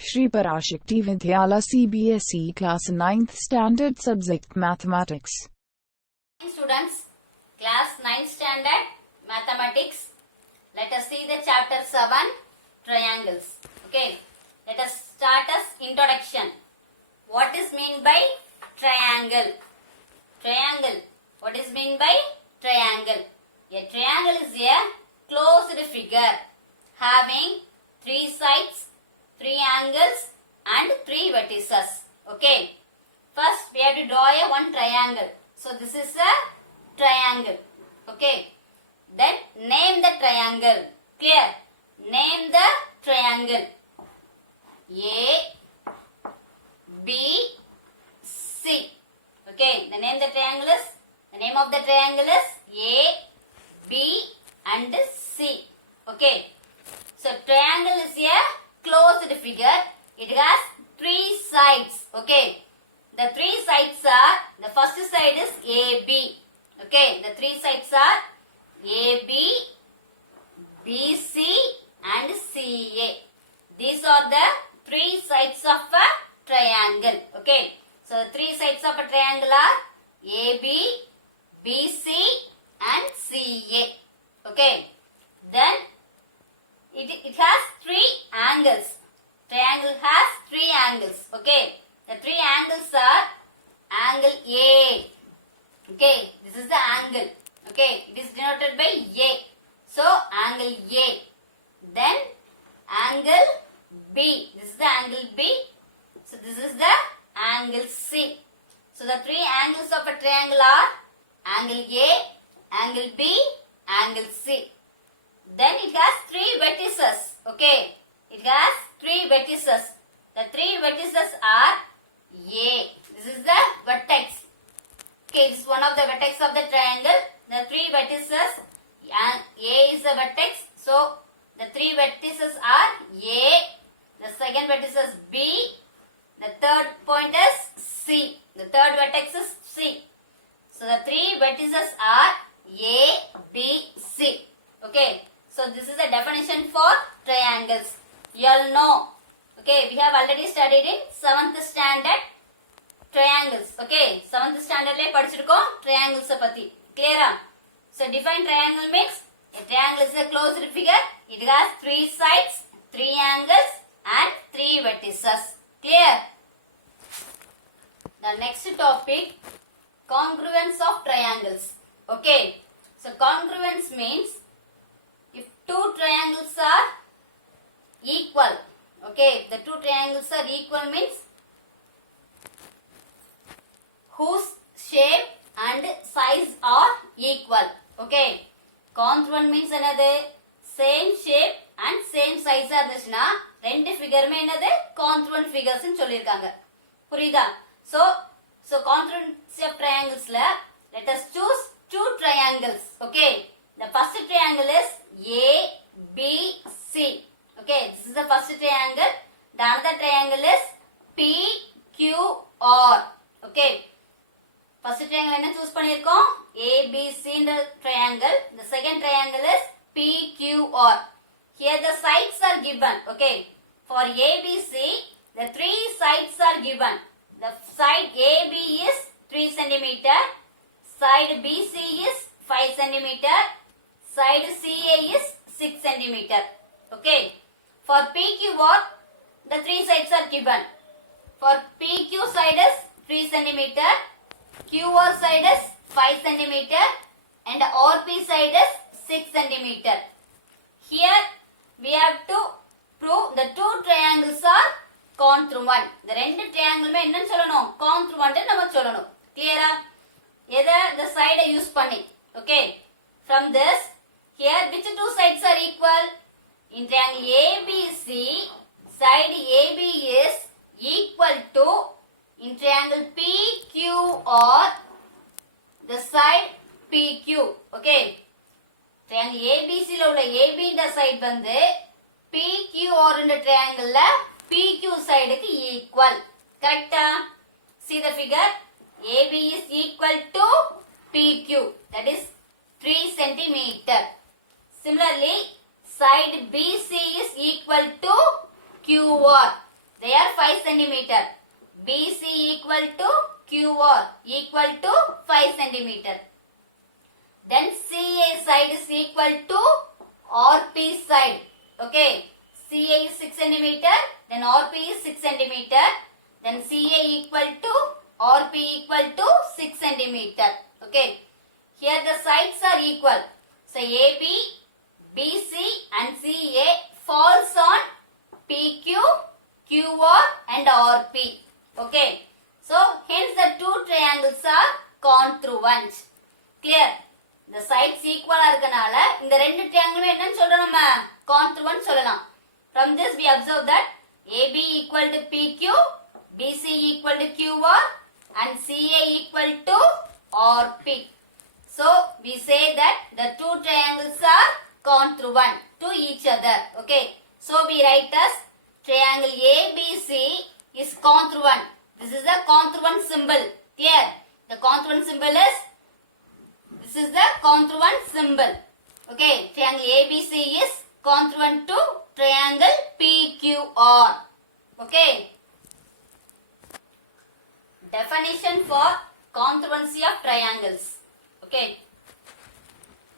Shri Parashakti Vidyala CBSE Class 9th Standard Subject Mathematics. Students, class 9th standard mathematics. Let us see the chapter 7 triangles. Okay, let us start as introduction. What is mean by triangle? Triangle. What is mean by triangle? A triangle is a closed figure having 3 sides, 3 angles and 3 vertices. Okay. First we have to draw a one triangle. So this is a triangle. Okay. Then name the triangle. Clear? Name the triangle. A, B, C. Okay. The name of the triangle is A, B and C. Okay. So triangle is a closed figure. It has 3 sides. Okay. The 3 sides are, the first side is AB. Okay. The 3 sides are AB, BC and CA. These are the 3 sides of a triangle. Okay. So the 3 sides of a triangle are AB, BC and CA. Okay. Then it has 3 angles. Triangle has 3 angles. Okay. The 3 angles are angle A. Okay. This is the angle. Okay. It is denoted by A. So angle A. Then angle B. This is the angle B. So this is the angle C. So the 3 angles of a triangle are angle A, angle B, angle C. Then it has 3 vertices. Okay. It has 3 vertices. The 3 vertices are A. This is the vertex. Okay. This is one of the vertex of the triangle. The 3 vertices. A is the vertex. So the 3 vertices are A. The second vertex is B. The third point is C. The third vertex is C. So the 3 vertices are A, B, C. Okay. So this is the definition for triangles. You all know. Okay. We have already studied in 7th standard triangles. Okay. 7th standard le padichirukom triangles patti. Clear? So define triangle means a triangle is a closed figure. It has 3 sides, 3 angles and 3 vertices. Clear? The next topic, congruence of triangles. Okay. So congruence means if 2 triangles are equal. Okay. The 2 triangles are equal means whose shape and size are equal. Okay. Congruent means another same shape and same size are இருந்துச்சுனா ரெண்டு ஃபிகருமே என்னது congruent figures ன்னு சொல்லிருக்காங்க. புரியுதா? So congruency of triangles la let us choose 2 triangles. Okay. The first triangle is A, B, C. Okay. This is the first triangle. The other triangle is P, Q, R. Okay. First triangle என்ன choose பண்ணிருக்கோம்? A, B, C in the triangle. The second triangle is P, Q, R. Here the sides are given. Okay. For A, B, C, the 3 sides are given. The side AB is 3 cm. Side BC is 5 cm. Side CA is 6 cm. Okay. For PQR, the 3 sides are given. For PQ side is 3 cm. QR side is 5 cm. And RP side is 6 cm. Here we have to prove the 2 triangles are congruent. The ரெண்டு triangle என்ன சொல்லணும்? Congruent நம்ம சொல்லணும். Clear? எதை the side use பண்ணி. Okay. From this, here which 2 sides are equal? In triangle ABC, side AB is equal to in triangle PQR, the side PQ. Okay. Triangle ABC ல உள்ள AB இந்த side வந்து PQR இந்த triangle ல PQ side க்கு equal. Correct? See the figure. AB is equal to PQ. That is 3 cm. Similarly, side BC is equal to QR. they are 5 centimeter. BC equal to QR equal to 5 centimeter. Then CA side is equal to RP side. Okay. CA is 6 centimeter. Then RP is 6 centimeter. Then CA equal to RP equal to 6 centimeter. Okay. Here the sides are equal. So AB, BC and CA falls on PQ, QR and RP. Okay. So hence the two triangles are congruent. Clear? The sides equal இருக்கனால இந்த ரெண்டு triangle என்னன்னு சொல்றோம் நம்ம congruent சொல்லலாம். From this we observe that AB equal to PQ, BC equal to QR and CA equal to RP. So we say that the two triangles are congruent to each other. Okay. So we write as triangle ABC is congruent. This is the congruent symbol. Clear? The congruent symbol is, this is the congruent symbol. Okay. Triangle ABC is congruent to triangle PQR. Okay. Definition for congruency of triangles. Okay.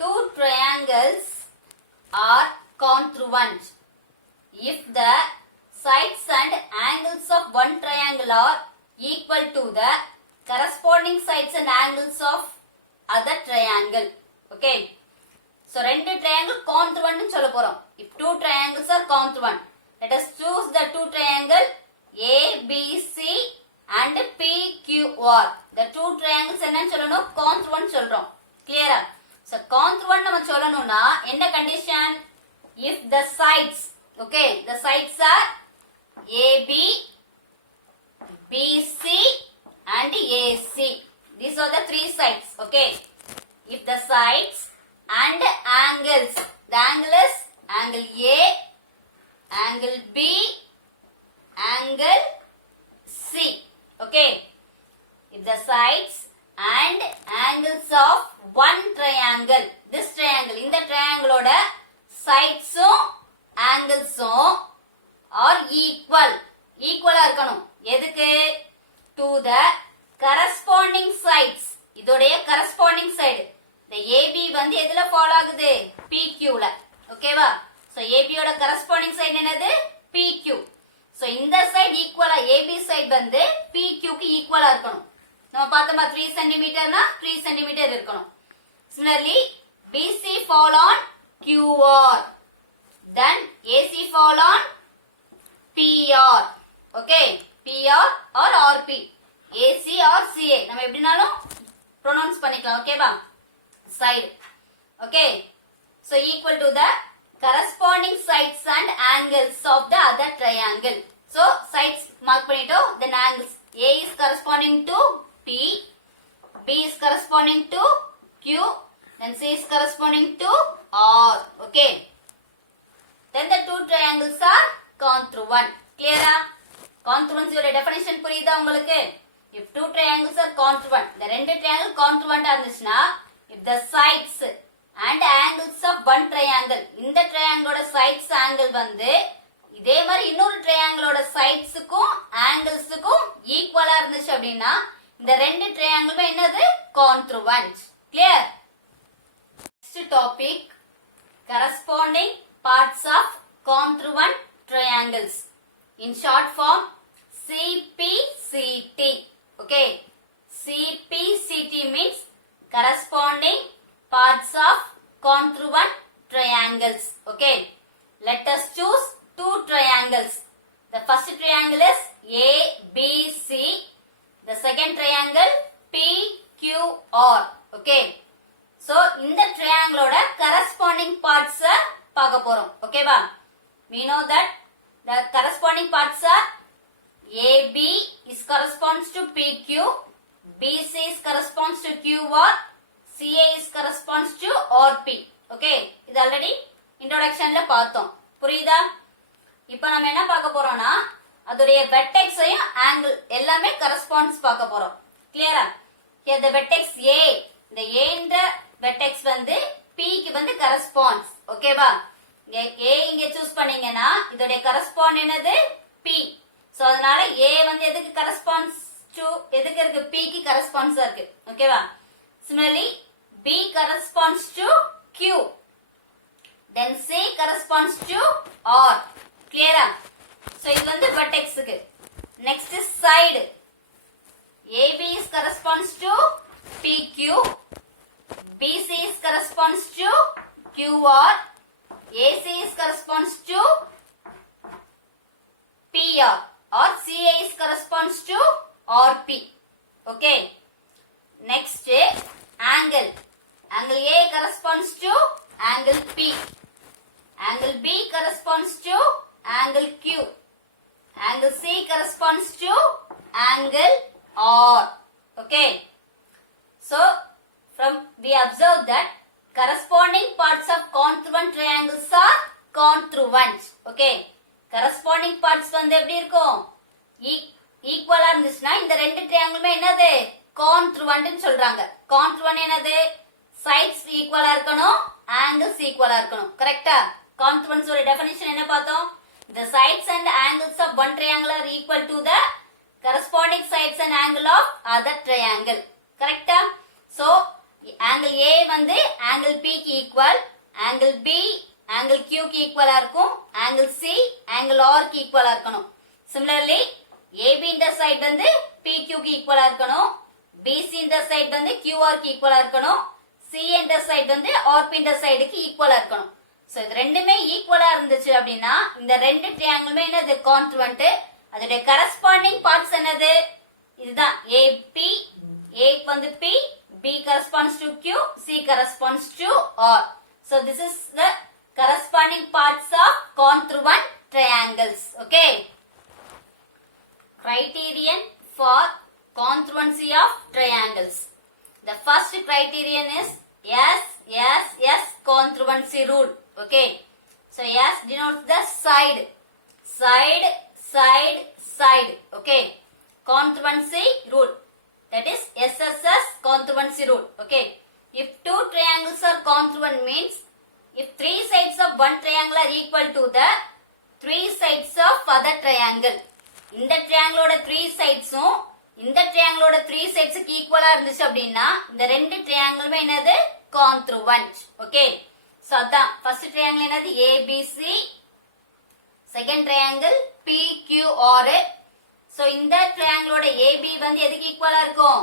Two triangles are congruent if the sides and angles of one triangle are equal to the corresponding sides and angles of other triangle. Okay. So ரெண்டு triangle congruent னு சொல்ல போறோம். If two triangles are congruent, let us choose the two triangle ABC and PQR. The two triangles என்னன்னு சொல்லணும் congruent சொல்றோம். Clear? So congruent நம்ம சொல்லணும்னா என்ன condition? If the sides, okay, the sides are AB, BC and AC. These are the three sides. Okay. If the sides and angles, the angle is angle A, angle B, angle C. Okay. If the sides and angles of one triangle, this triangle, in the triangle oda sides angles are equal. Equal இருக்கணும். எதுக்கு? To the corresponding sides. இதோடைய corresponding side. The AB வந்து எதுல fall ஆகுது? PQ ல. ஓகேவா? So AB ஓட corresponding side என்னது? PQ. So இந்த side equal AB side வந்து PQ க்கு equal இருக்கணும். நம்ம பார்த்தோமா 3 cm னா 3 cm இருக்கணும். Similarly, BC fall on QR. Then AC fall on PR. Okay, PR or RP. AC or CA. நம்ம எப்படினாலும் pronounce பண்ணிக்கலாம். ஓகேவா? Side. Okay. So equal to the corresponding sides and angles of the other triangle. So sides mark பண்ணிட்டோம். Then angles. A is corresponding to P. B is corresponding to Q. Then C is corresponding to R. Okay. Then the two triangles are congruent. Clear? Congruency ஓட definition புரியுதா உங்களுக்கு? If two triangles are congruent, the ரெண்டு triangle congruent இருந்துச்சுன்னா, if the sides and angles of one triangle, இந்த triangle ஓட sides angle வந்து இதே மாதிரி இன்னொரு triangle ஓட sidesக்கும் anglesக்கும் equal இருந்துச்சு அப்படின்னா, இந்த ரெண்டு triangle என்னது? Congruent. Clear? Next topic, corresponding parts of congruent triangles. In short form, CPCT. Okay. CPCT means corresponding parts of congruent triangles. Okay. Let us choose two triangles. The first triangle is ABC. The second triangle PQR. Okay. So, இந்த triangle ஓட corresponding parts பார்க்க போறோம். Okay வா? We know that the corresponding parts are AB is corresponds to PQ, BC is corresponds to QR, CA is corresponds to RP. Okay, இது already introductionல பார்த்தோம். புரியுதா? இப்போ நம்ம என்ன பார்க்க போறோம்னா அதோடைய வெர்டெக்ஸையும் ஆங்கிள் எல்லாமே corresponds பார்க்க போறோம். கிளியரா? Here the vertex A, the A இந்த vertex வந்து P க்கு வந்து corresponds. ஓகேவா? A இங்க சூஸ் பண்ணீங்கன்னா இதோட correspond என்னது? P. So சோ அதனால A வந்து எதுக்கு கரஸ்பாண்ட்ஸ் டு எதுக்கு இருக்கு P க்கு கரஸ்பாண்ட்ஸா இருக்கு ஓகேவா similarly B corresponds to Q then C corresponds to R clear so இது வந்து vertex க்கு next is side AB is corresponds to PQ BC is corresponds to QR AC is corresponds to PR or CA is corresponds to RP okay next angle A corresponds to angle P angle B corresponds to angle Q angle C corresponds to angle R okay so from we observe that corresponding parts of congruent triangles are congruent okay corresponding parts வந்து எப்படி இருக்கும் ஈக்குவலா இருந்துச்சுன்னா இந்த ரெண்டு ட்ரையாங்கிளுமே என்னது congruent ன்னு சொல்றாங்க congruent என்னது sides ஈக்குவலா இருக்கணும் angles ஈக்குவலா இருக்கணும் கரெக்ட்டா congruence ஓட டெஃபினிஷன் என்ன பார்த்தோம் the sides and angles of one triangle are equal to the corresponding sides and angle of other triangle கரெக்ட்டா so angle A வந்து angle P க்கு equal angle B angle Q க்கு ஈக்குவலா இருக்கும் angle C angle R க்கு ஈக்குவலா இருக்கணும் similarly AB இந்த சைடு வந்து PQ க்கு ஈக்குவலா இருக்கணும் BC இந்த சைடு வந்து QR க்கு ஈக்குவலா இருக்கணும் C இந்த சைடு வந்து RP இந்த சைடுக்கு ஈக்குவலா இருக்கணும் சோ இது ரெண்டுமே ஈக்குவலா இருந்துச்சு அப்படினா இந்த ரெண்டு ட்ரையாங்கிளுமே என்னது congruent அதோட corresponding parts என்னது இதுதான் AP A வந்து P B corresponds to Q C corresponds to R so this is the corresponding parts of congruent triangles okay criterion for congruency of triangles the first criterion is S congruency rule okay so S denotes the side okay congruency rule that is SSS congruency rule okay if two triangles are congruent means if three sides of one triangle are equal to the three sides of other triangle இந்த triangleோட 3 sides-உம் இந்த triangleோட 3 sides-க்கு ஈக்குவலா இருந்துச்சு அப்படினா இந்த ரெண்டு triangleமே என்னது congruent okay so அதான் first triangle என்னது ABC second triangle PQR so இந்த triangleோட AB வந்து எதுக்கு ஈக்குவலா இருக்கும்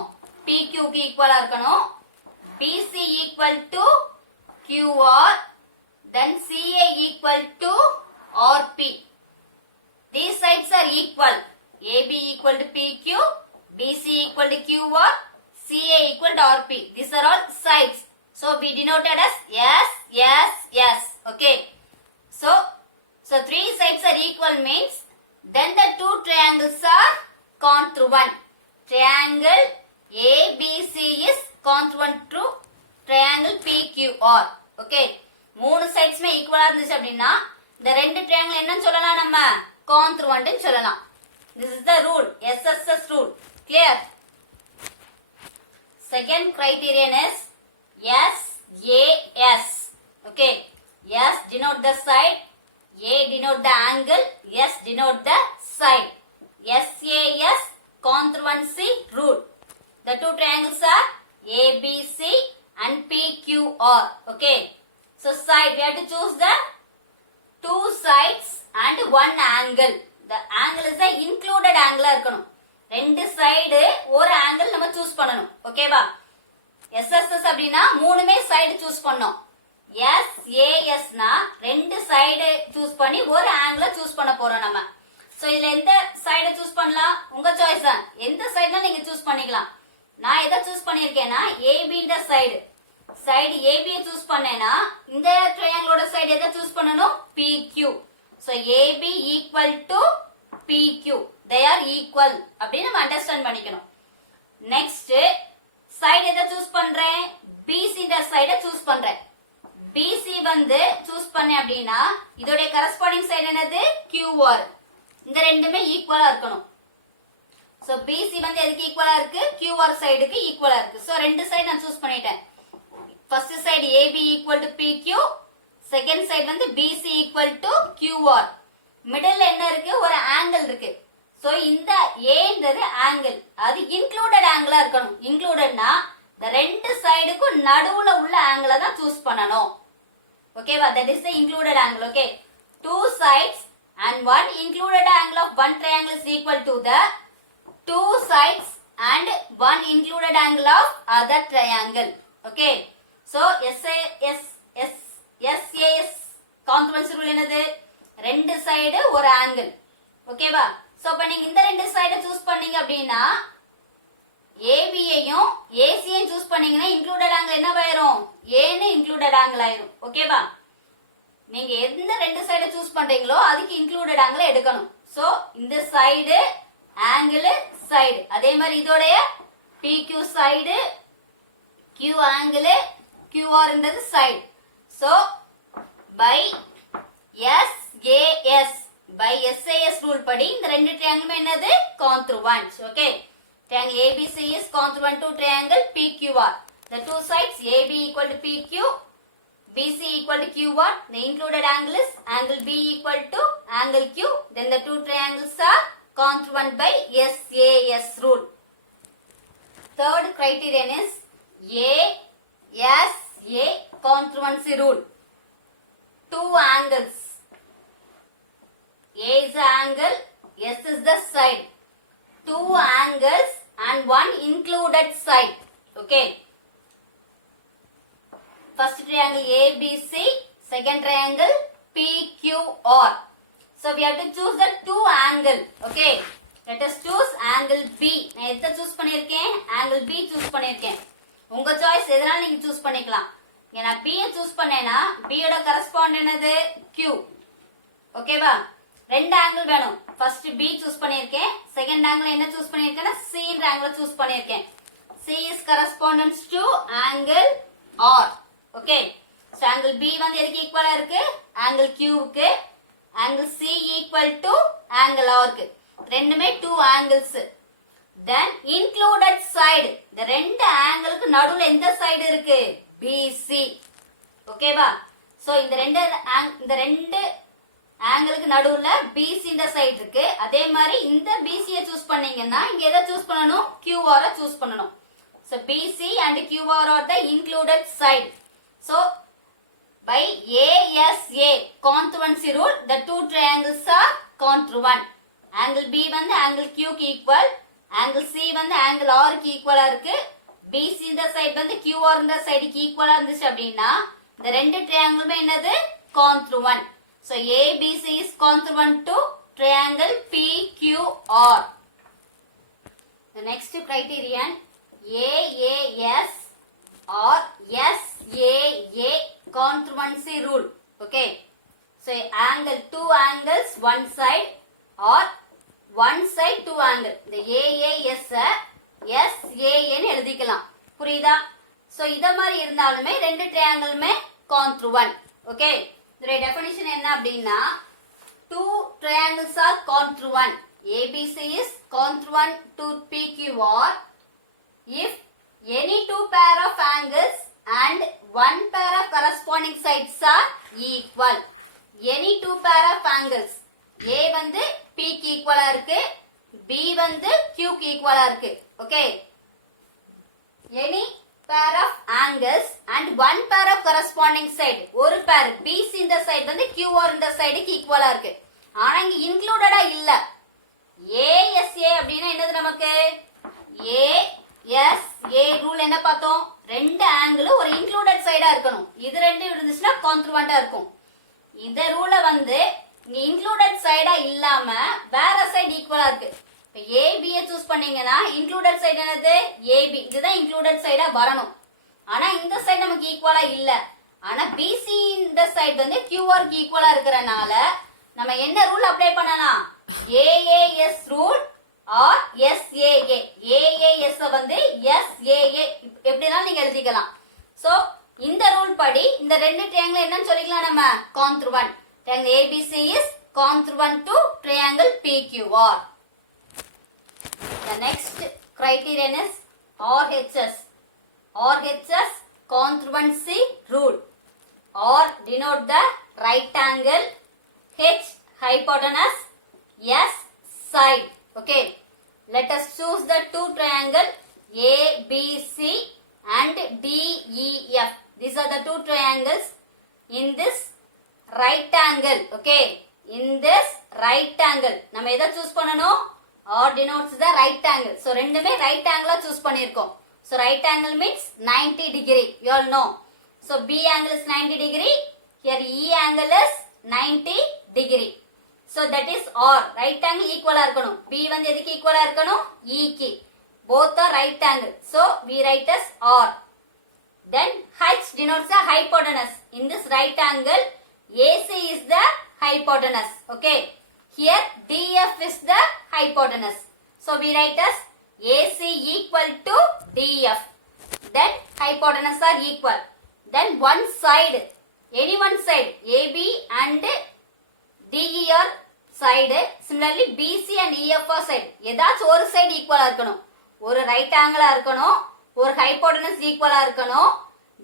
PQ க்கு ஈக்குவலா இருக்கணும் BC equal to QR then CA equal to RP these sides are equal AB equal to PQ BC equal to QR CA equal to RP these are all sides so we denoted as S okay so three sides are equal means then the two triangles are congruent triangle ABC is congruent to triangle PQR okay மூணு sides-மே ஈக்குவலா இருந்துச்சு அப்படினா இந்த ரெண்டு triangle என்னன்னு சொல்லலாம் நம்ம congruent ன்னு சொல்லலாம் this is the rule SSS rule clear second criterion is SAS okay S denote the side A denote the angle S denote the side SAS congruency rule the two triangles are ABC and PQR okay so side we have to choose the two sides and one angle the angle is the included angle இருக்கணும் ரெண்டு சைடு ஒரு angle நம்ம चूஸ் பண்ணனும் ஓகேவா SSS அப்படினா மூணுமே side choose பண்ணோம் SAS னா ரெண்டு சைடு चूஸ் பண்ணி ஒரு angle चूஸ் பண்ண போறோம் நம்ம சோ இதுல எந்த சைடு चूஸ் பண்ணலாம் உங்க சாய்ஸ் தான் எந்த சைடுனா நீங்க चूஸ் பண்ணிக்கலாம் நான் எதை चूஸ் பண்ணிருக்கேனா AB இந்த சைடு AB चूஸ் பண்ணேனா இந்த ட்ரையாங்கிளோட சைடு எதை चूஸ் பண்ணனும் PQ so AB equal to PQ they are equal அப்படி நம்ம அண்டர்ஸ்டாண்ட் பண்ணிக்கணும் next சைடு எதை चूஸ் பண்றேன் BC இந்த சைட चूஸ் பண்றேன் BC வந்து चूஸ் பண்ணேன் அப்படினா இதோட கரஸ்பாண்டிங் சைடு என்னது QR இந்த ரெண்டுமே ஈக்குவலா இருக்கணும் so BC வந்து எதுக்கு ஈக்குவலா இருக்கு QR சைடுக்கு ஈக்குவலா இருக்கு so ரெண்டு சைடு நான் चूஸ் பண்ணிட்டேன் first side AB equal to PQ second side வந்து BC equal to QR middle என்ன இருக்கு ஒரு angle இருக்கு சோ இந்த ஏன்றது ஆங்கிள், அது இன்க்ளூடட் ஆங்கிளா இருக்கணும். இன்க்ளூடட்னா இந்த ரெண்டு சைடுக்கும் நடுவுல உள்ள ஆங்கிளை தான் சூஸ் பண்ணணும். ஓகேவா? that is the included angle. okay, two sides and one included angle of one triangle is equal to the two sides and one included angle of other triangle. okay, so SAS conference rule என்னது? ரெண்டு சைடு ஒரு ஆங்கிள். ஓகேவா? சோ அப்ப நீங்க இந்த ரெண்டு side choose பண்ணீங்க அப்படின்னா ஏபியையும் ஏசியையும் சூஸ் பண்ணீங்கன்னா இன்க்ளூடட் ஆங்கிள் என்ன ஆயிரும்? ஏன்னு இன்க்ளூடட் ஆங்கிள் ஆயிரும். ஓகேவா? நீங்க எந்த ரெண்டு சைடு சூஸ் பண்றீங்களோ அதுக்கு இன்க்ளூடட் ஆங்கிள் எடுக்கணும். சோ இந்த சைடு ஆங்கிள் சைடு, அதே மாதிரி இதோடைய PQ சைடு Q ஆங்கிள் QRன்றது side. So by SAS rule படி இந்த ரெண்டு ட்ரையாங்கிளுமே என்னது? congruent. okay, triangle ABC is congruent to triangle PQR. the two sides AB equal to PQ, BC equal to QR. the included angle is angle B equal to angle Q. then the two triangles are congruent by SAS rule. Third criterion is ASA congruency rule. Two angles, A is the angle, S is the side. Two angles and one included side. okay, first triangle ABC, second triangle PQR. so we have to choose the two angle. okay, let us choose angle B. நான் எதை சூஸ் பண்ணிருக்கேன்? angle B choose பண்ணிருக்கேன். உங்க சாய்ஸ் எதனால நீங்க சூஸ் பண்ணிக்கலாம். நான் B choose பண்ணேனா B யோட கரஸ்பாண்ட் என்னது? Q. ஓகேவா? ரெண்டு ஆங்கிள் வேணும். ஃபர்ஸ்ட் B சூஸ் பண்ணிருக்கேன், செகண்ட் ஆங்கிள் என்ன சூஸ் பண்ணிருக்கேன்னா C என்ற ஆங்கிள் சூஸ் பண்ணிருக்கேன். C is correspondence to angle R. Okay, so angle B வந்து எதுக்கு ஈக்குவலா இருக்கு? ஆங்கிள் Q க்கு. Angle C equal to angle R க்கு. ரெண்டுமே two angles. then included side, இந்த ரெண்டு ஆங்கிளுக்கு நடுவுல எந்த சைடு இருக்கு? BC. ஓகேவா? சோ இந்த ரெண்டு ஆங்கிளுக்கு நடுவுல BC இந்த சைடு இருக்கு. அதே மாதிரி இந்த BC ய சூஸ் பண்ணீங்கன்னா இங்க எதை சூஸ் பண்ணனும்? QR ர சூஸ் பண்ணனும். so BC and QR are the included side. so by ASA congruency rule the two triangles are congruent. angle B வந்து angle Q க்கு ஈக்குவல், angle C வந்து angle R க்கு ஈக்குவலா இருக்கு. BC இந்த சைடு வந்து QR இந்த சைடுக்கு ஈக்குவலா இருந்துச்சு அப்படின்னா இந்த ரெண்டு ட்ரையாங்கிளுமே என்னது? congruent. so ABC is congruent to triangle PQR. the next criterion AAS or SAA congruency rule. okay, so angle two angles one side or one side two angle. the AAS SAA ன்னு எழுதிக்கலாம். புரியுதா? சோ இத மாதிரி இருந்தாலுமே ரெண்டு ட்ரையாங்கிளுமே congruent. Okay, இதோட டெஃபினிஷன் என்ன அப்படின்னா two triangles are congruent. ABC is congruent to PQR if any two pair of angles and one pair of corresponding sides are equal. any two pair of angles, A வந்து P க்கு ஈக்குவலா இருக்கு, B வந்து Q க்கு ஈக்குவலா இருக்கு. Okay, any pair of angles and one pair of corresponding side, ஒரு பேர் BC இந்த சைடு வந்து QR இந்த சைடுக்கு ஈக்குவலா இருக்கு. ஆனா இங்க இன்க்ளூடடா இல்ல. ASA அப்படினா என்னது? நமக்கு ASA ரூல் என்ன பார்த்தோம்? ரெண்டு ஆங்கிள் ஒரு இன்க்ளூடட் சைடா இருக்கணும். இது ரெண்டு இருந்துச்சுன்னா கான்ட்ருவண்டா இருக்கும். இந்த ரூல வந்து நீ இன்க்ளூடட் சைடா இல்லாம வேற சைடு ஈக்குவலா இருக்கு. இப்ப AB ய சூஸ் பண்ணீங்கன்னா இன்க்ளூடட் சைடு என்னது? AB. இதுதான் இன்க்ளூடட் சைடா வரணும். ஆனா இந்த சைடு நமக்கு ஈக்குவலா இல்ல. ஆனா BC இந்த சைடு வந்து QR க்கு ஈக்குவலா இருக்கறனால நம்ம என்ன ரூல் அப்ளை பண்ணலாம்? AAS rule or SAA. AAS வந்து SAA எப்படினாலும் நீங்க எழுதிக்கலாம். சோ இந்த ரூல் படி இந்த ரெண்டு ட்ரையாங்கிள் என்னன்னு சொல்லிக்கலாம் நம்ம? congruent. triangle ABC is congruent to triangle PQR. the next criterion is RHS. RHS congruency rule. R denote the right angle, H hypotenuse, S side. Okay. Let us choose the two triangle ABC and DEF. These are the two triangles in this right angle. Okay. In this right angle. நம்ம எதை choose பண்ணணும்? R denotes the right angle. So ரெண்டுமே right angle choose பண்ணிருக்கோம். So right angle means 90 degree. You all know. So B angle is 90 degree. Here E angle is 90 degree. So that is R. Right angle equal இருக்கணும். B வந்து எதுக்கு equal இருக்கணும்? E க்கு. Both are right angle. So we write as R. Then H denotes the hypotenuse. In this right angle, AC is the hypotenuse. Okay. Here DF is the hypotenuse. So we write as AC equal to DF. Then hypotenuse are equal. Then one side, any one side, AB and DE are side. Similarly BC and EF are side. ஏதாச்சும் ஒரு side equal இருக்கணும். ஒரு right angle இருக்கணும். ஒரு hypotenuse equal இருக்கணும்.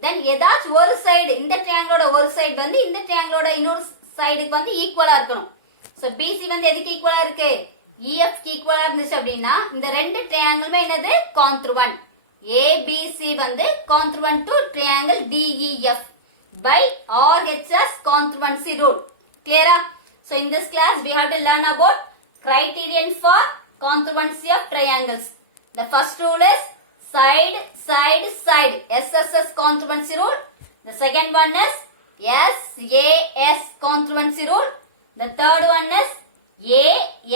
Then ஏதாச்சும் ஒரு side, இந்த triangle ஒரு side வந்து இந்த triangle இன்னொரு சைடுக்கு வந்து ஈக்குவலா இருக்கணும். சோ BC வந்து எதுக்கு ஈக்குவலா இருக்கு? EF க்கு ஈக்குவலா இருந்துச்சு அப்படினா இந்த ரெண்டு ட்ரையாங்கிளுமே என்னது? congruent. ABC வந்து congruent to triangle DEF by RHS congruency rule. Clear? So in this class we have to learn about criterion for congruency of triangles. The first rule is side side side, SSS congruency rule. The second one is SAS congruency rule. The third one is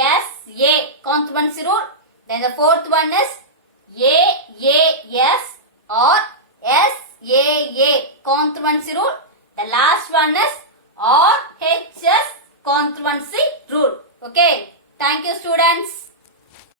ASA congruency rule. Then the fourth one is AAS or SAA congruency rule. The last one is RHS congruency rule. Okay. Thank you, students.